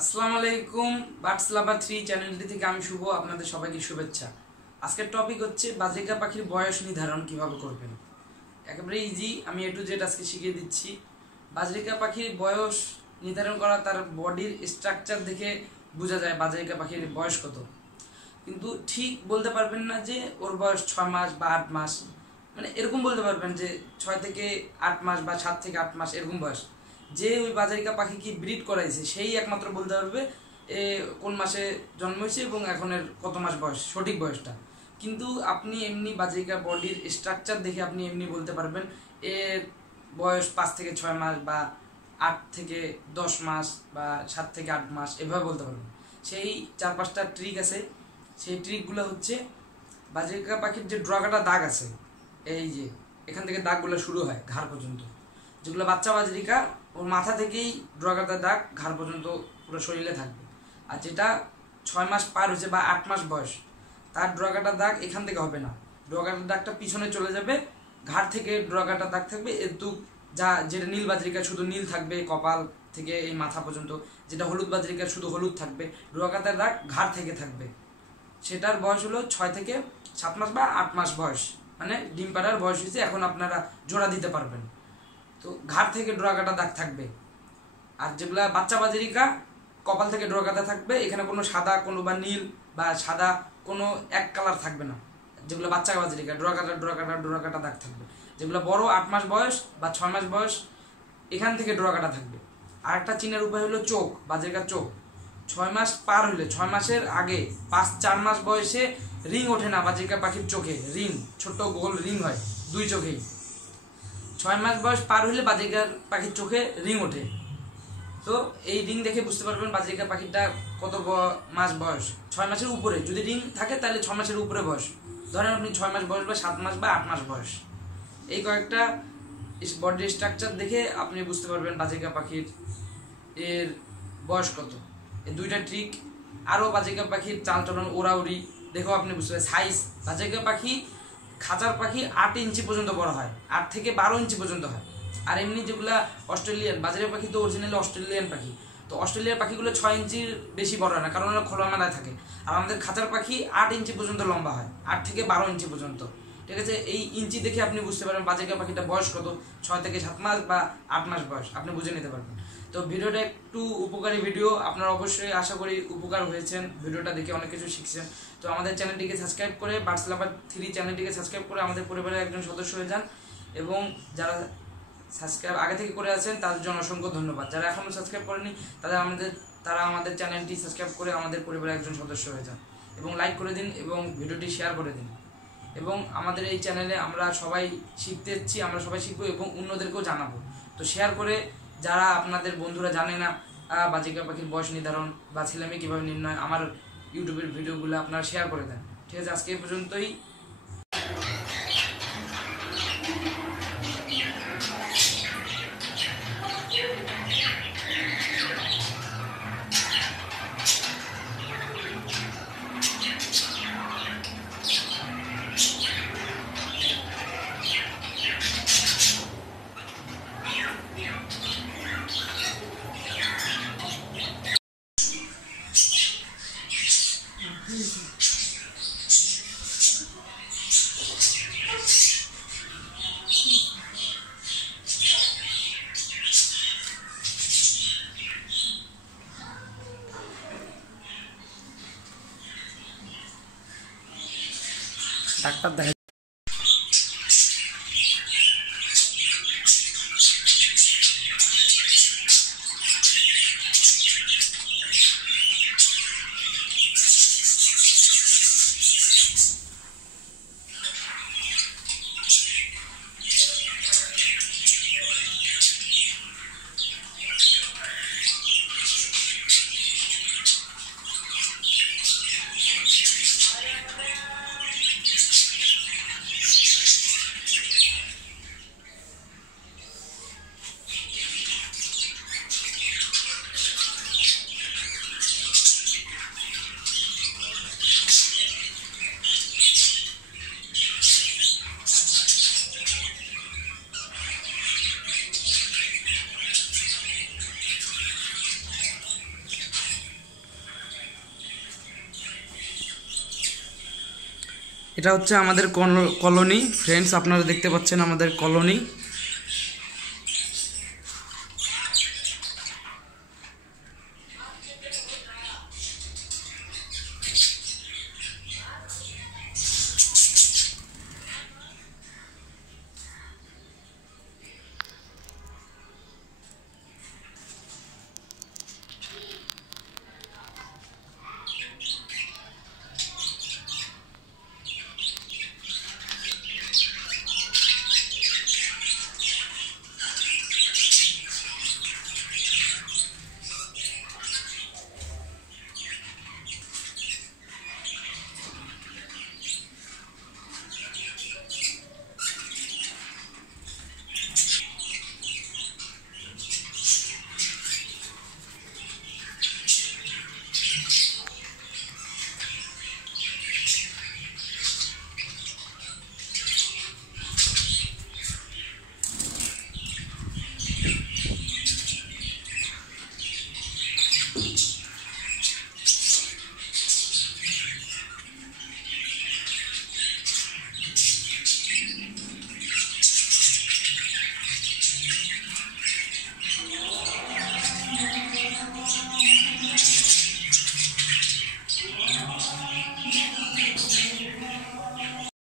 আসসালামু আলাইকুম। বার্ডস লাভার 3 চ্যানেলটি থেকে আমি শুভ, আপনাদের সবাইকে শুভেচ্ছা। আজকের টপিক হচ্ছে বাজরিকা পাখির বয়স নির্ধারণ কিভাবে করবেন। একেবারে ইজি, আমি A to Z আজকে শিখিয়ে দিচ্ছি। বাজরিকা পাখির বয়স নির্ধারণ করা তার বডির স্ট্রাকচার দেখে বোঝা যায় বাজরিকা পাখির বয়স কত, কিন্তু ঠিক বলতে পারবেন না যে ওর বয়স 6 মাস বা 8 মাস, মানে এরকম বলতে পারবেন যে 6 থেকে 8 মাস বা 7 থেকে 8 মাস এরকম বয়স। যে ওই বাজরিকা পাখি কি ব্রিড করাইছে সেই একমাত্র বলতে পারবে এ কোন মাসে জন্ম হয়েছে এবং এখনের কত মাস বয়স, সঠিক বয়সটা। কিন্তু আপনি এমনি বাজরিকা বডির স্ট্রাকচার দেখে আপনি এমনি বলতে পারবেন এর বয়স 5 থেকে 6 মাস বা 8 থেকে 10 মাস বা 7 থেকে 8 মাস এভাবে বলতে পারবেন। সেই 4-5টা ট্রিক আছে। সেই ট্রিকগুলো হচ্ছে বাজরিকা পাখির যে ড্রগাটা দাগ আছে, এই যে এখান থেকে দাগগুলো শুরু হয় ঘাড় পর্যন্ত, যেগুলো বাচ্চা বাজরিকা ওর মাথা থেকেই ড্রগাটার দাগ ঘাড় পর্যন্ত পুরো শরীরে থাকবে। আর যেটা 6 মাস পার হয়েছে বা 8 মাস বয়স, তার ড্রগাটার দাগ এখান থেকে হবে না, ড্রগাটার দাগটা পিছনে চলে যাবে, ঘাড় থেকে ড্রগাটার দাগ থাকবে এতটুক, যা যেটা নীল বাজরিকা শুধু নীল থাকবে কপাল থেকে এই মাথা পর্যন্ত, যেটা হলুদ বাজরিকা শুধু হলুদ থাকবে, ড্রগাটার দাগ ঘাড় থেকে থাকবে। সেটার বয়স হলো 6 থেকে 7 মাস বা 8 মাস বয়স, মানে ডিম পাড়ার বয়স হয়েছে, এখন আপনারা জোড়া দিতে পারবেন। তো ঘাড় থেকে ড্রগাটা দাগ থাকবে। আর যেগুলা বাচ্চা বাজরিকা কপাল থেকে ড্রগাটা থাকবে, এখানে কোনো সাদা কোনো বা নীল বা সাদা কোনো এক কালার থাকবে না। যেগুলো বাচ্চা বাজরিকা ড্রগাটা দাগ থাকবে। যেগুলো বড় 8 মাস বয়স বা 6 মাস বয়স, এখান থেকে ড্রগাটা থাকবে। আর একটা চিনের উপায় হলো চোখ, বাজরিকার চোখ 6 মাস পার হলে, 6 মাসের আগে 4 মাস বয়সে রিং ওঠে না বাজরিকা পাখির চোখে, রিং ছোট্ট গোল রিং হয় 2 চোখেই। 6 মাস বয়স পার হলে বাজরিকা পাখির চোখে রিং ওঠে। তো এই রিং দেখে বুঝতে পারবেন বাজরিকা পাখিটা কত মাস বয়স। 6 মাসের উপরে যদি রিং থাকে তাহলে 6 মাসের উপরে বয়স। ধরেন আপনি 6 মাস বয়স বা 7 মাস বা 8 মাস বয়স। এই কয়েকটা বডি স্ট্রাকচার দেখে আপনি বুঝতে পারবেন বাজরিকা পাখির এর বয়স কত। এই 2টা ট্রিক। আরও বাজরিকা পাখির চালচলন, ওড়াউড়ি দেখেও আপনি বুঝতে পারবেন। সাইজ, বাজরিকা পাখি খাঁচার পাখি 8 ইঞ্চি পর্যন্ত বড় হয়, 8 থেকে 12 ইঞ্চি পর্যন্ত হয়। আর এমনি যেগুলা অস্ট্রেলিয়ান বাজরিকা পাখি তো অরিজিনালি অস্ট্রেলিয়ান পাখি, তো অস্ট্রেলিয়ার পাখিগুলো 6 ইঞ্চির বেশি বড় হয় না, কারণ ওরা খোলামেলায় থাকে। আর আমাদের খাঁচার পাখি 8 ইঞ্চি পর্যন্ত লম্বা হয়, 8 থেকে 12 ইঞ্চি পর্যন্ত। ঠিক আছে, এই ইঞ্চি দেখে আপনি বুঝতে পারবেন বাজরিকা পাখিটা বয়স কত। 6 থেকে 7 মাস বা 8 মাস বয়স আপনি বুঝে নিতে পারবেন। তো ভিডিওটা একটু উপকারী ভিডিও, আপনারা অবশ্যই আশা করি উপকার হয়েছেন, ভিডিওটা দেখে অনেক কিছু শিখছেন। তো আমাদের চ্যানেলটিকে সাবস্ক্রাইব করে, বার্ডস লাভার 3 চ্যানেলটিকে সাবস্ক্রাইব করে আমাদের পরিবারের একজন সদস্য হয়ে যান। এবং যারা সাবস্ক্রাইব আগে থেকে করে আছেন তাদের জন্য অসংখ্য ধন্যবাদ। যারা এখনও সাবস্ক্রাইব করেনি তারা আমাদের চ্যানেলটি সাবস্ক্রাইব করে আমাদের পরিবারের একজন সদস্য হয়ে যান এবং লাইক করে দিন এবং ভিডিওটি শেয়ার করে দিন। এবং আমাদের এই চ্যানেলে আমরা সবাই শিখতে এসেছি, আমরা সবাই শিখবো এবং অন্যদেরকেও জানাবো। তো শেয়ার করে, যারা আপনাদের বন্ধুরা জানে না বাজরিকা পাখির বয়স নির্ধারণ বা ছেলেমেয়ে কীভাবে নির্ণয়, আমার ইউটিউবের ভিডিওগুলো আপনারা শেয়ার করে দেন। ঠিক আছে, আজকে এই পর্যন্তই। ডাক্তার দেখা এটা হচ্ছে আমাদের কলোনি ফ্রেন্ডস, আপনারা দেখতে পাচ্ছেন আমাদের কলোনি।